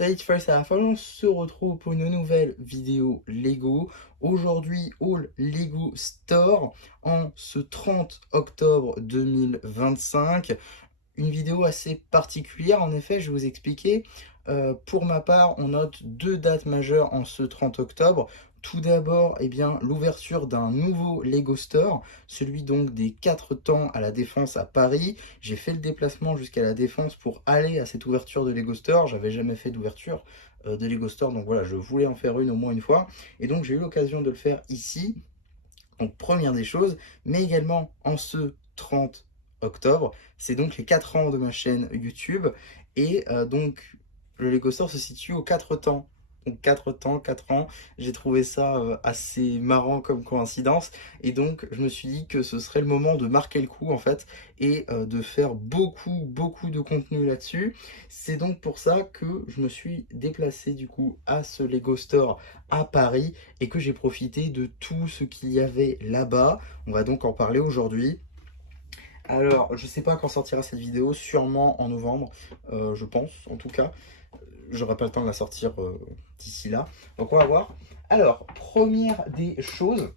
Salut les frères, ça va falloir on se retrouve pour une nouvelle vidéo Lego. Aujourd'hui, All Lego Store en ce 30 octobre 2025. Une vidéo assez particulière, en effet, je vais vous expliquer. Pour ma part, on note deux dates majeures en ce 30 octobre. Tout d'abord, eh bien, l'ouverture d'un nouveau Lego Store, celui donc des 4 temps à la Défense à Paris. J'ai fait le déplacement jusqu'à la Défense pour aller à cette ouverture de Lego Store. J'avais jamais fait d'ouverture de Lego Store, donc voilà, je voulais en faire une au moins une fois. Et donc j'ai eu l'occasion de le faire ici. Donc première des choses, mais également en ce 30 octobre, c'est donc les 4 ans de ma chaîne YouTube. Et donc le Lego Store se situe aux 4 temps. Donc 4 temps, 4 ans, j'ai trouvé ça assez marrant comme coïncidence. Et donc je me suis dit que ce serait le moment de marquer le coup en fait et de faire beaucoup de contenu là-dessus. C'est donc pour ça que je me suis déplacé du coup à ce Lego Store à Paris et que j'ai profité de tout ce qu'il y avait là-bas. On va donc en parler aujourd'hui. Alors, je sais pas quand sortira cette vidéo, sûrement en novembre, je pense en tout cas. J'aurai pas le temps de la sortir d'ici là. Donc on va voir. Alors, première des choses,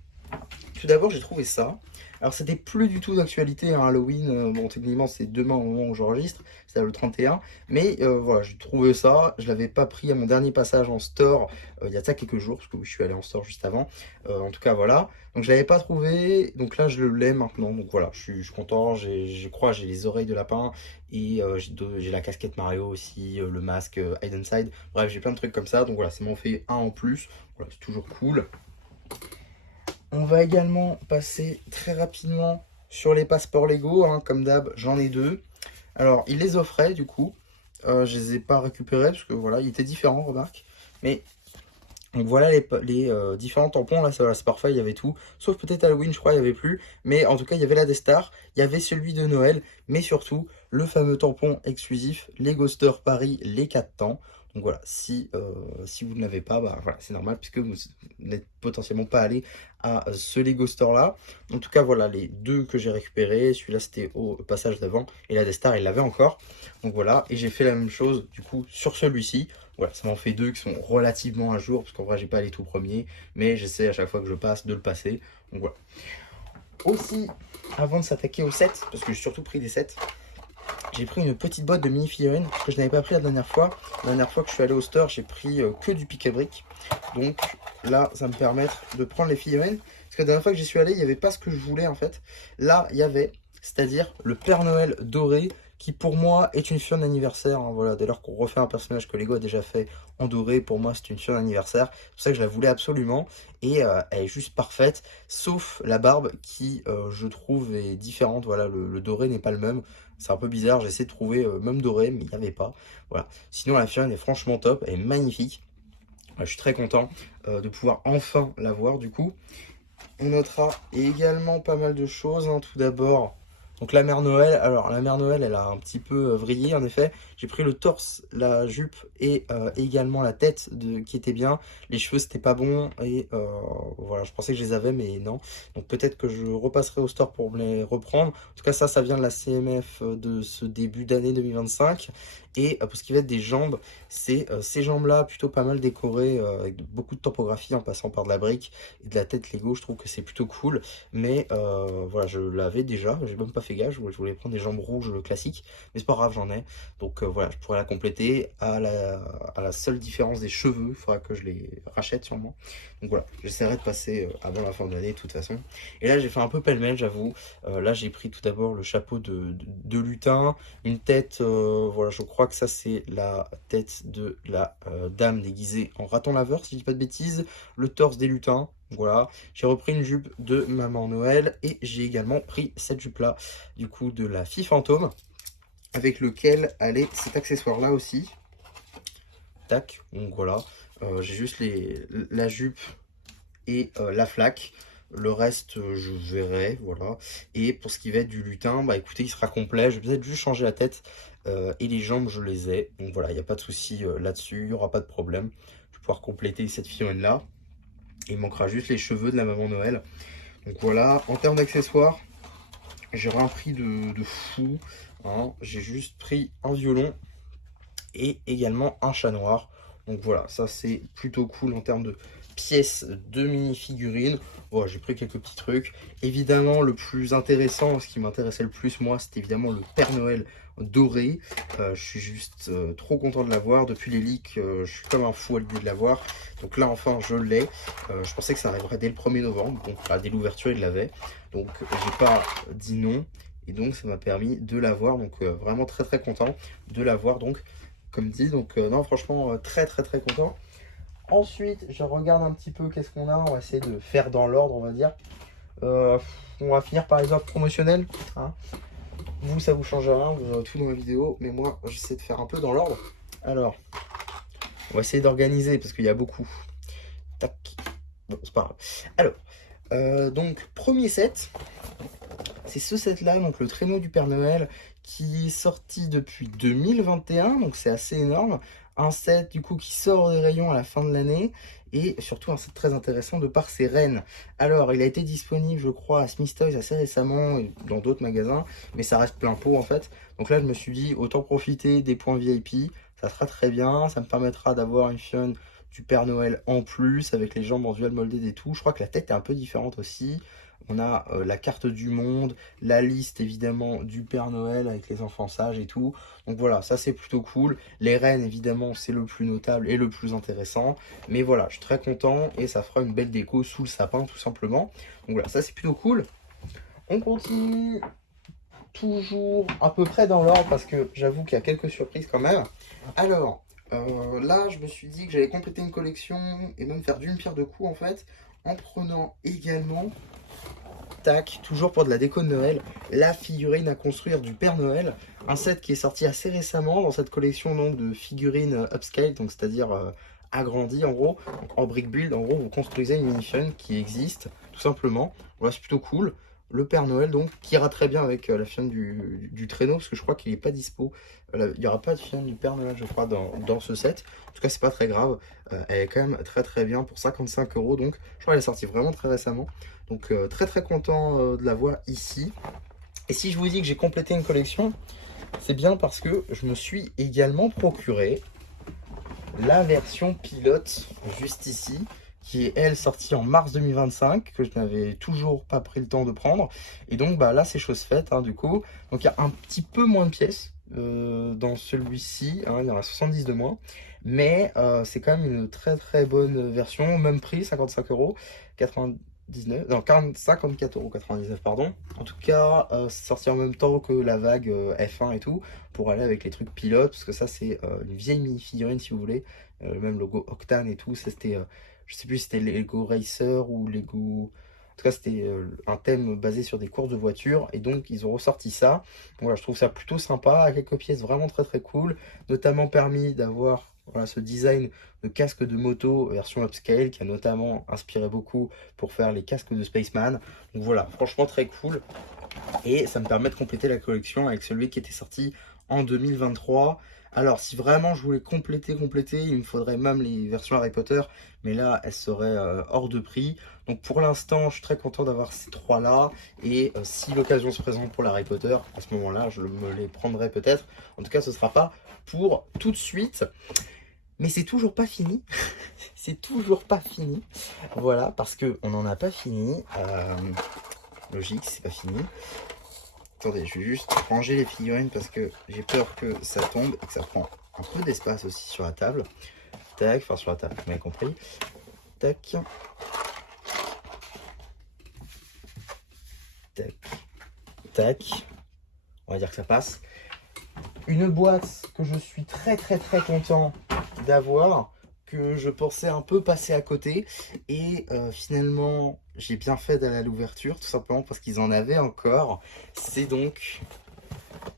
tout d'abord j'ai trouvé ça. Alors c'était plus du tout d'actualité, hein, Halloween, bon techniquement c'est demain au moment où j'enregistre, c'est le 31, mais voilà, j'ai trouvé ça, je l'avais pas pris à mon dernier passage en store, il y a de ça quelques jours, parce que oui, je suis allé en store juste avant, en tout cas voilà, donc je l'avais pas trouvé, donc là je l'ai maintenant, donc voilà, je suis content, je crois, j'ai les oreilles de lapin, et j'ai la casquette Mario aussi, le masque Hide and Side, bref j'ai plein de trucs comme ça, donc voilà, ça m'en fait un en plus, voilà, c'est toujours cool. On va également passer très rapidement sur les passeports Lego, hein, comme d'hab, j'en ai deux. Alors, ils les offraient du coup, je les ai pas récupérés parce que voilà, ils étaient différents, remarque. Mais donc voilà les différents tampons, là ça va, c'est parfait, il y avait tout. Sauf peut-être Halloween, je crois, il n'y avait plus. Mais en tout cas, il y avait la des stars, il y avait celui de Noël, mais surtout le fameux tampon exclusif Lego Store Paris, les 4 temps. Donc voilà, si vous ne l'avez pas, bah voilà, c'est normal puisque vous n'êtes potentiellement pas allé à ce Lego Store là. En tout cas, voilà les deux que j'ai récupérés. Celui-là c'était au passage d'avant et la des stars il l'avait encore. Donc voilà, et j'ai fait la même chose du coup sur celui-ci. Voilà, ça m'en fait deux qui sont relativement à jour, parce qu'en vrai, j'ai pas les tout premiers, mais j'essaie à chaque fois que je passe de le passer. Donc voilà. Aussi, avant de s'attaquer aux sets, parce que j'ai surtout pris des sets, j'ai pris une petite boîte de mini figurines, que je n'avais pas pris la dernière fois. La dernière fois que je suis allé au store, j'ai pris que du pic à briques. Donc là, ça me permet de prendre les figurines. Parce que la dernière fois que j'y suis allé, il n'y avait pas ce que je voulais en fait. Là, il y avait, c'est-à-dire le Père Noël doré, qui pour moi est une fiole d'anniversaire, hein, voilà, dès lors qu'on refait un personnage que Lego a déjà fait en doré, pour moi c'est une fiole d'anniversaire. C'est pour ça que je la voulais absolument. Et elle est juste parfaite, sauf la barbe qui, je trouve, est différente. Voilà, le doré n'est pas le même. C'est un peu bizarre, j'ai essayé de trouver même doré, mais il n'y avait pas. Voilà. Sinon, la figurine est franchement top, elle est magnifique. Je suis très content de pouvoir enfin la voir du coup. On notera également pas mal de choses, hein. Tout d'abord, donc la mère Noël. Alors la mère Noël, elle a un petit peu vrillé en effet. J'ai pris le torse, la jupe et également la tête qui était bien. Les cheveux c'était pas bon et voilà, je pensais que je les avais mais non. Donc peut-être que je repasserai au store pour me les reprendre. En tout cas ça vient de la CMF de ce début d'année 2025. Et pour ce qui va être des jambes, c'est ces jambes-là plutôt pas mal décorées avec beaucoup de topographie en passant par de la brique et de la tête Lego. Je trouve que c'est plutôt cool. Mais voilà, je l'avais déjà, j'ai même pas fait gaffe. Je voulais prendre des jambes rouges classiques, mais c'est pas grave, j'en ai. Donc voilà, je pourrais la compléter à la seule différence des cheveux. Il faudra que je les rachète sûrement. Donc voilà, j'essaierai de passer avant la fin de l'année de toute façon. Et là, j'ai fait un peu pêle-mêle, j'avoue. Là, j'ai pris tout d'abord le chapeau de lutin, une tête, voilà, je crois que ça c'est la tête de la dame déguisée en raton laveur, si je dis pas de bêtises, le torse des lutins, voilà. J'ai repris une jupe de Maman Noël et j'ai également pris cette jupe là, du coup de la fille fantôme, avec lequel allait cet accessoire là aussi. Tac, donc voilà, j'ai juste la jupe et la flaque. Le reste, je verrai, voilà. Et pour ce qui va être du lutin, bah écoutez, il sera complet. Je vais peut-être juste changer la tête et les jambes, je les ai. Donc voilà, il n'y a pas de souci là-dessus, il n'y aura pas de problème. Je vais pouvoir compléter cette figurine-là. Il manquera juste les cheveux de la maman Noël. Donc voilà, en termes d'accessoires, j'ai rien pris de fou, hein. J'ai juste pris un violon et également un chat noir. Donc voilà, ça c'est plutôt cool en termes de pièces de mini-figurines. Voilà, j'ai pris quelques petits trucs. Évidemment, le plus intéressant, ce qui m'intéressait le plus, moi, c'est évidemment le Père Noël doré. Je suis juste trop content de l'avoir. Depuis les leaks, je suis comme un fou à l'idée de l'avoir. Donc là, enfin, je l'ai. Je pensais que ça arriverait dès le 1er novembre. Donc, dès l'ouverture, il l'avait. Donc, j'ai pas dit non. Et donc, ça m'a permis de l'avoir. Donc, vraiment très, très content de l'avoir. Donc, comme dit, donc, non, franchement, très, très, très content. Ensuite, je regarde un petit peu qu'est-ce qu'on a. On va essayer de faire dans l'ordre, on va dire. On va finir par les offres promotionnelles. Hein. Vous, ça vous change rien, vous aurez tout dans la vidéo. Mais moi, j'essaie de faire un peu dans l'ordre. Alors, on va essayer d'organiser parce qu'il y a beaucoup. Tac. Bon, c'est pas grave. Alors, donc, premier set. C'est ce set-là, donc le traîneau du Père Noël, qui est sorti depuis 2021, donc c'est assez énorme. Un set du coup qui sort des rayons à la fin de l'année et surtout un set très intéressant de par ses rennes. Alors il a été disponible je crois à Smith Toys assez récemment et dans d'autres magasins, mais ça reste plein pot en fait. Donc là je me suis dit autant profiter des points VIP, ça sera très bien, ça me permettra d'avoir une fiole du Père Noël en plus avec les jambes en dual molded et tout. Je crois que la tête est un peu différente aussi. On a la carte du monde, la liste évidemment du Père Noël avec les enfants sages et tout. Donc voilà, ça c'est plutôt cool. Les rennes évidemment c'est le plus notable et le plus intéressant. Mais voilà, je suis très content et ça fera une belle déco sous le sapin tout simplement. Donc voilà, ça c'est plutôt cool. On continue toujours à peu près dans l'ordre parce que j'avoue qu'il y a quelques surprises quand même. Alors, là je me suis dit que j'allais compléter une collection et même faire d'une pierre deux coups en fait. En prenant également... Tac, toujours pour de la déco de Noël, la figurine à construire du Père Noël, un set qui est sorti assez récemment dans cette collection donc, de figurines upscale, donc c'est-à-dire agrandi en gros, donc en brick build, en gros vous construisez une mini-figurine qui existe tout simplement, voilà c'est plutôt cool. Le Père Noël donc qui ira très bien avec la figurine du traîneau parce que je crois qu'il n'est pas dispo, il n'y aura pas de figurine du Père Noël je crois dans ce set, en tout cas c'est pas très grave, elle est quand même très très bien pour 55 € donc je crois qu'elle est sortie vraiment très récemment. Donc très très content de la voir ici. Et si je vous dis que j'ai complété une collection, c'est bien parce que je me suis également procuré la version pilote juste ici, qui est elle sortie en mars 2025, que je n'avais toujours pas pris le temps de prendre. Et donc bah, là c'est chose faite hein, du coup. Donc il y a un petit peu moins de pièces dans celui-ci, hein, il y en a 70 de moins. Mais c'est quand même une très très bonne version, même prix, 55 €, 99, non, 54,99 € pardon. En tout cas, c'est sorti en même temps que la vague F1 et tout, pour aller avec les trucs pilotes, parce que ça c'est une vieille mini-figurine si vous voulez, le même logo Octane et tout, ça c'était, je sais plus si c'était Lego Racer ou Lego... En tout cas, c'était un thème basé sur des courses de voitures et donc ils ont ressorti ça. Donc, voilà, je trouve ça plutôt sympa, quelques pièces vraiment très très cool, notamment permis d'avoir voilà, ce design de casque de moto version upscale qui a notamment inspiré beaucoup pour faire les casques de Spaceman. Donc voilà, franchement très cool. Et ça me permet de compléter la collection avec celui qui était sorti en 2023. Alors si vraiment je voulais compléter, il me faudrait même les versions Harry Potter, mais là elles seraient hors de prix. Donc pour l'instant je suis très content d'avoir ces trois là, et si l'occasion se présente pour l'Harry Potter, à ce moment là je me les prendrai peut-être. En tout cas ce sera pas pour tout de suite. Mais c'est toujours pas fini, c'est toujours pas fini, voilà, parce que on n'en a pas fini, logique, c'est pas fini. Attendez, je vais juste ranger les figurines parce que j'ai peur que ça tombe et que ça prend un peu d'espace aussi sur la table. Tac, enfin sur la table, vous m'avez compris. Tac. Tac. Tac. On va dire que ça passe. Une boîte que je suis très très très content d'avoir, que je pensais un peu passer à côté, et finalement j'ai bien fait d'aller à l'ouverture tout simplement parce qu'ils en avaient encore. C'est donc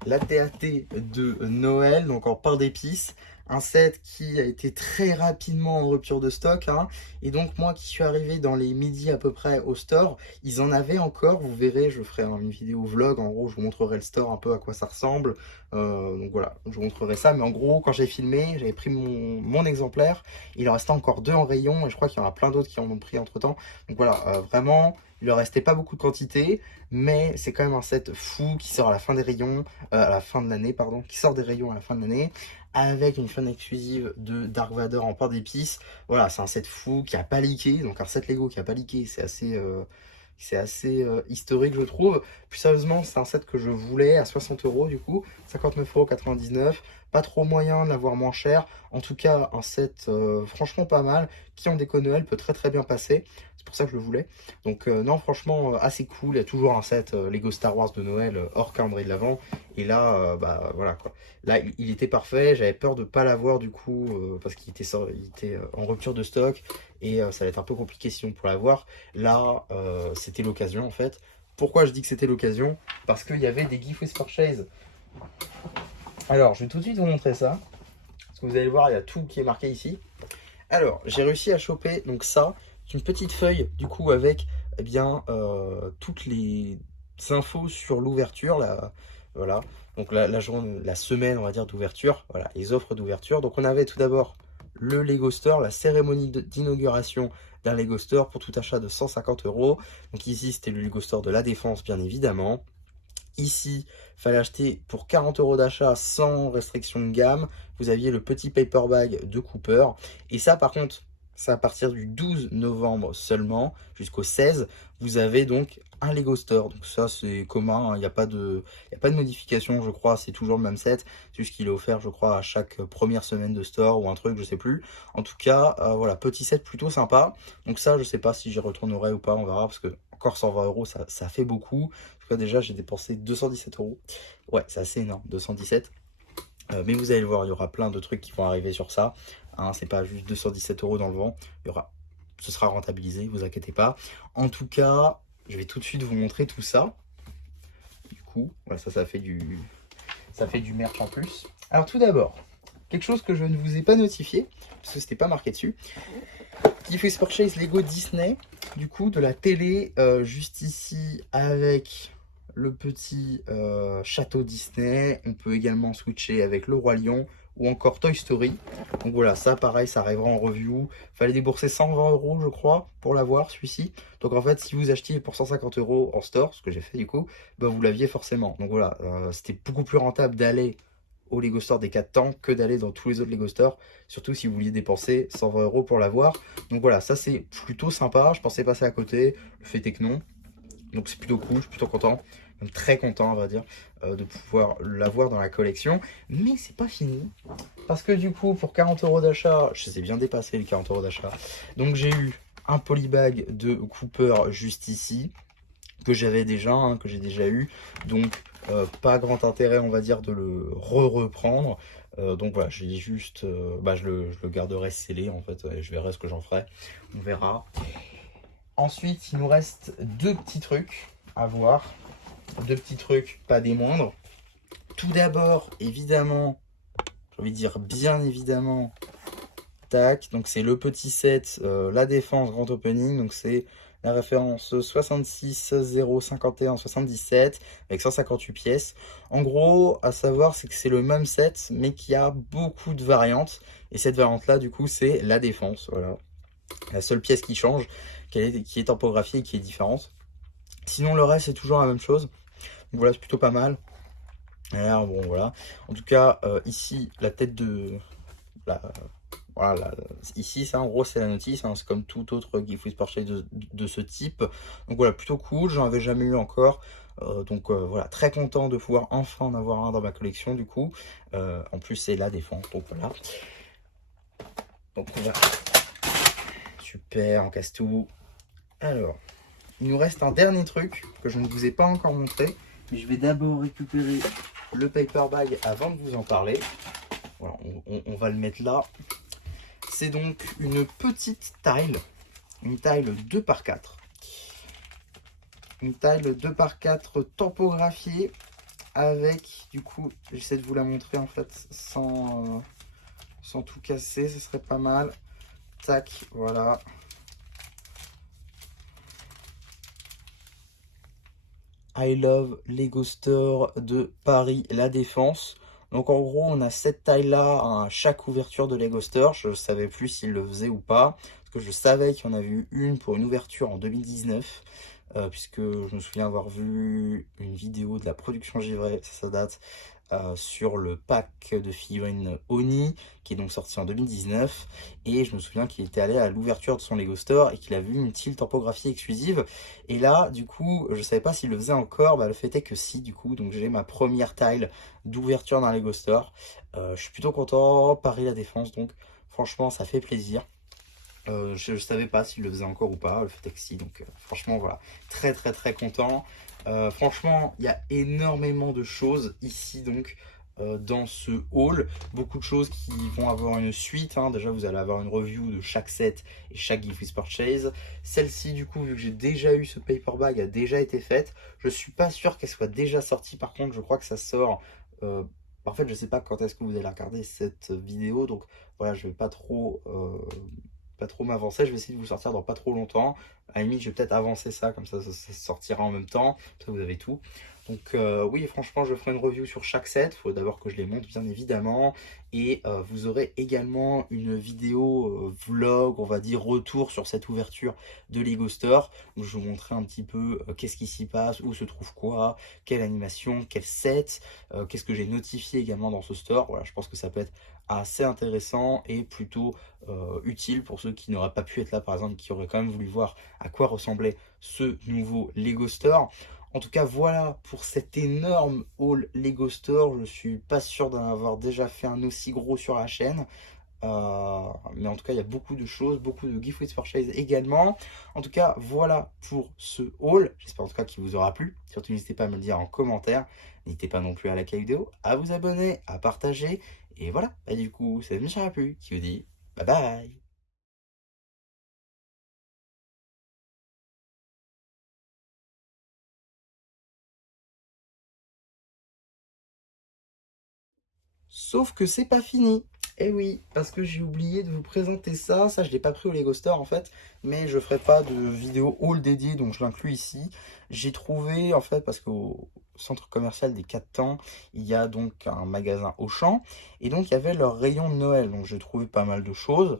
la TAT de Noël, donc en pain d'épices, un set qui a été très rapidement en rupture de stock, hein. Et donc moi qui suis arrivé dans les midis à peu près au store, ils en avaient encore, vous verrez, je ferai une vidéo vlog, en gros je vous montrerai le store un peu à quoi ça ressemble, donc voilà, je vous montrerai ça, mais en gros quand j'ai filmé, j'avais pris mon exemplaire, il en restait encore deux en rayon, et je crois qu'il y en a plein d'autres qui en ont pris entre temps, donc voilà, vraiment, il leur restait pas beaucoup de quantité, mais c'est quand même un set fou qui sort à la fin des rayons, à la fin de l'année, pardon, qui sort des rayons à la fin de l'année, avec une fan exclusive de Dark Vador en pain d'épices. Voilà, c'est un set fou qui a pas leaké, donc un set Lego qui a pas leaké, c'est assez historique je trouve. Plus sérieusement, c'est un set que je voulais à 60 euros du coup, 59,99 €. Pas trop moyen de l'avoir moins cher. En tout cas, un set franchement pas mal, qui en déco Noël peut très bien passer. C'est pour ça que je le voulais. Donc non, franchement, assez cool. Il y a toujours un set Lego Star Wars de Noël hors calendrier de l'Avent. Et là, bah voilà quoi. Là, il était parfait. J'avais peur de pas l'avoir du coup, parce qu'il était en rupture de stock. Et ça allait être un peu compliqué sinon pour l'avoir. Là, c'était l'occasion en fait. Pourquoi je dis que c'était l'occasion? Parce qu'il y avait des gift with purchase. Alors, je vais tout de suite vous montrer ça. Parce que vous allez voir, il y a tout qui est marqué ici. Alors, j'ai réussi à choper donc ça, une petite feuille du coup avec eh bien toutes les infos sur l'ouverture, voilà. Donc la journée, la semaine, on va dire d'ouverture, voilà, les offres d'ouverture. Donc on avait tout d'abord le Lego Store, la cérémonie d'inauguration d'un Lego Store pour tout achat de 150 euros. Donc ici, c'était le Lego Store de la Défense, bien évidemment. Ici, il fallait acheter pour 40 euros d'achat sans restriction de gamme. Vous aviez le petit paper bag de Cooper. Et ça, par contre, c'est à partir du 12 novembre seulement, jusqu'au 16. Vous avez donc un Lego Store. Donc ça, c'est commun. Il n'y a pas de modification, je crois. C'est toujours le même set. C'est juste qu'il est offert, je crois, à chaque première semaine de store ou un truc, je sais plus. En tout cas, voilà, petit set plutôt sympa. Donc ça, je sais pas si j'y retournerai ou pas. On verra parce que encore 120 euros, ça fait beaucoup. Déjà, j'ai dépensé 217 euros. Ouais, c'est assez énorme, 217. Mais vous allez le voir, il y aura plein de trucs qui vont arriver sur ça. Hein, c'est pas juste 217 euros dans le vent. Ce sera rentabilisé, vous inquiétez pas. En tout cas, je vais tout de suite vous montrer tout ça. Du coup, voilà, ça fait du merch en plus. Alors tout d'abord, quelque chose que je ne vous ai pas notifié, parce que c'était pas marqué dessus. Gift with purchase Lego Disney, du coup, de la télé, juste ici, avec le petit château Disney. On peut également switcher avec le Roi Lion ou encore Toy Story. Donc voilà, ça pareil, ça arrivera en review. Fallait débourser 120 euros, je crois, pour l'avoir, celui-ci. Donc en fait, si vous achetiez pour 150 euros en store, ce que j'ai fait du coup, bah, vous l'aviez forcément. Donc voilà, c'était beaucoup plus rentable d'aller au Lego Store des 4 temps que d'aller dans tous les autres Lego Store, surtout si vous vouliez dépenser 120 euros pour l'avoir. Donc voilà, ça c'est plutôt sympa. Je pensais passer à côté, le fait est que non. Donc c'est plutôt cool, je suis plutôt content, même très content on va dire, de pouvoir l'avoir dans la collection. Mais c'est pas fini, parce que du coup pour 40 euros d'achat, je les ai bien dépassé les 40 euros d'achat. Donc j'ai eu un polybag de Cooper juste ici, que j'avais déjà, hein, que j'ai déjà eu. Donc pas grand intérêt on va dire de le reprendre. Donc voilà, j'ai juste, je le garderai scellé en fait, et je verrai ce que j'en ferai, on verra. Ensuite, il nous reste deux petits trucs à voir. Deux petits trucs, pas des moindres. Tout d'abord, évidemment, j'ai envie de dire bien évidemment, tac. Donc c'est le petit set, la défense grand opening. Donc c'est la référence 66 051 77 avec 158 pièces. En gros, à savoir, c'est que c'est le même set, mais qui a beaucoup de variantes. Et cette variante-là, du coup, c'est la défense. Voilà. La seule pièce qui change, qui est tempographiée et qui est différente. Sinon, le reste, c'est toujours la même chose. Donc voilà, c'est plutôt pas mal. Alors, bon, voilà. En tout cas, ici, la tête de... voilà, ici, ça, en gros, c'est la notice. Hein, c'est comme tout autre gift with purchase de ce type. Donc voilà, plutôt cool. J'en avais jamais eu encore. Donc voilà, très content de pouvoir enfin en avoir un dans ma collection, du coup. En plus, c'est la défense. Donc voilà. Donc on va... Super, on casse tout. Alors, il nous reste un dernier truc que je ne vous ai pas encore montré. Mais je vais d'abord récupérer le paper bag avant de vous en parler. Voilà, on va le mettre là. C'est donc une petite tile. Une tile 2x4. Une tile 2x4 tempographiée. Avec, du coup, j'essaie de vous la montrer en fait sans tout casser. Ce serait pas mal. Tac, voilà. I Love Lego Store de Paris La Défense. Donc en gros, on a cette taille-là à chaque ouverture de Lego Store. Je ne savais plus s'il le faisait ou pas, parce que je savais qu'il y en avait eu une pour une ouverture en 2019, puisque je me souviens avoir vu une vidéo de la production Givray, ça date, sur le pack de figurines Oni, qui est donc sorti en 2019. Et je me souviens qu'il était allé à l'ouverture de son Lego Store et qu'il a vu une tile typographie exclusive. Et là, du coup, je savais pas s'il le faisait encore. Bah, le fait est que si, du coup, donc j'ai ma première tile d'ouverture dans Lego Store. Je suis plutôt content. Paris La Défense, donc franchement, ça fait plaisir. Je ne savais pas s'il le faisait encore ou pas, le fait est que si, donc franchement voilà, très très très content. Franchement, il y a énormément de choses ici donc dans ce haul, beaucoup de choses qui vont avoir une suite, hein. Déjà vous allez avoir une review de chaque set et chaque Gift with Purchase. Celle-ci du coup, vu que j'ai déjà eu ce paper bag, a déjà été faite. Je suis pas sûr qu'elle soit déjà sortie, par contre je crois que ça sort... en fait, je sais pas quand est-ce que vous allez regarder cette vidéo, donc voilà, je vais pas trop m'avancer, je vais essayer de vous sortir dans pas trop longtemps. À la limite, je vais peut-être avancer ça, comme ça sortira en même temps, ça vous avez tout. Donc oui, franchement, je ferai une review sur chaque set. Il faut d'abord que je les monte, bien évidemment. Et vous aurez également une vidéo vlog, on va dire, retour sur cette ouverture de Lego Store, où je vous montrerai un petit peu qu'est-ce qui s'y passe, où se trouve quoi, quelle animation, quel set, qu'est-ce que j'ai notifié également dans ce store. Voilà, je pense que ça peut être assez intéressant et plutôt utile pour ceux qui n'auraient pas pu être là, par exemple, qui auraient quand même voulu voir à quoi ressemblait ce nouveau Lego Store. En tout cas, voilà pour cet énorme haul Lego Store. Je suis pas sûr d'en avoir déjà fait un aussi gros sur la chaîne. Mais en tout cas, il y a beaucoup de choses, beaucoup de Gift with Purchase également. En tout cas, voilà pour ce haul. J'espère en tout cas qu'il vous aura plu. Surtout, n'hésitez pas à me le dire en commentaire. N'hésitez pas non plus à liker la vidéo, à vous abonner, à partager. Et voilà, bah, du coup, c'est Michel Rappu qui vous dit bye bye. Sauf que c'est pas fini. Eh oui, parce que j'ai oublié de vous présenter ça. Ça, je l'ai pas pris au Lego Store en fait. Mais je ferai pas de vidéo haul dédiée, donc je l'inclus ici. J'ai trouvé en fait, parce qu'au centre commercial des 4 temps, il y a donc un magasin Auchan. Et donc il y avait leur rayon de Noël. Donc j'ai trouvé pas mal de choses,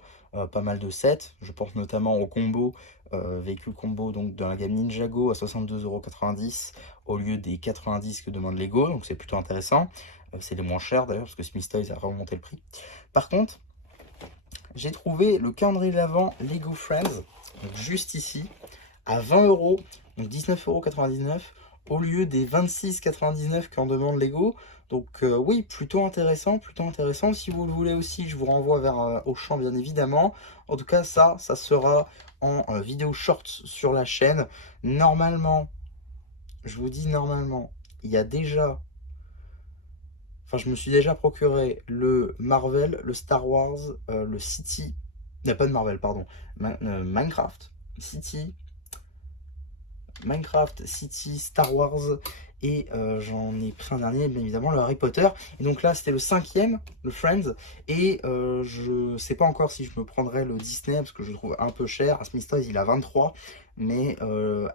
pas mal de sets. Je pense notamment au combo, véhicule combo donc dans la gamme Ninjago à 62,90 € au lieu des 90 que demande Lego. Donc c'est plutôt intéressant. C'est les moins chers d'ailleurs, parce que Smith Toys a remonté le prix. Par contre, j'ai trouvé le calendrier de l'Avent Lego Friends, donc juste ici, à 20 €, donc 19,99 € au lieu des 26,99 € qu'en demande Lego. Donc oui, plutôt intéressant, plutôt intéressant. Si vous le voulez aussi, je vous renvoie vers Auchan bien évidemment. En tout cas, ça sera en vidéo short sur la chaîne. Normalement, je vous dis normalement, il y a déjà... Enfin, je me suis déjà procuré le Marvel, le Star Wars, le City... pas de Marvel, pardon. Minecraft, City, Star Wars, et j'en ai pris un dernier, bien évidemment, le Harry Potter. Et donc là, c'était le 5e, le Friends, et je sais pas encore si je me prendrai le Disney, parce que je le trouve un peu cher. À Smith Toys, il a 23, mais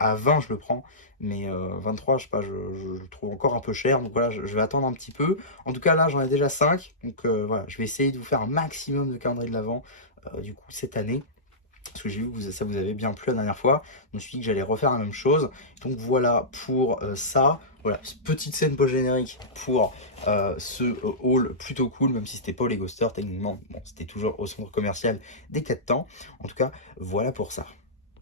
à 20, je le prends. Mais 23, je sais pas, je le trouve encore un peu cher, donc voilà, je vais attendre un petit peu. En tout cas, là, j'en ai déjà 5, donc voilà, je vais essayer de vous faire un maximum de calendrier de l'Avent, du coup, cette année. Parce que j'ai vu que ça vous avait bien plu la dernière fois. Je me suis dit que j'allais refaire la même chose. Donc voilà pour ça. Voilà, petite scène post-générique pour ce haul plutôt cool, même si c'était pas au Lego Store techniquement. Bon, c'était toujours au centre commercial des 4 temps. En tout cas, voilà pour ça.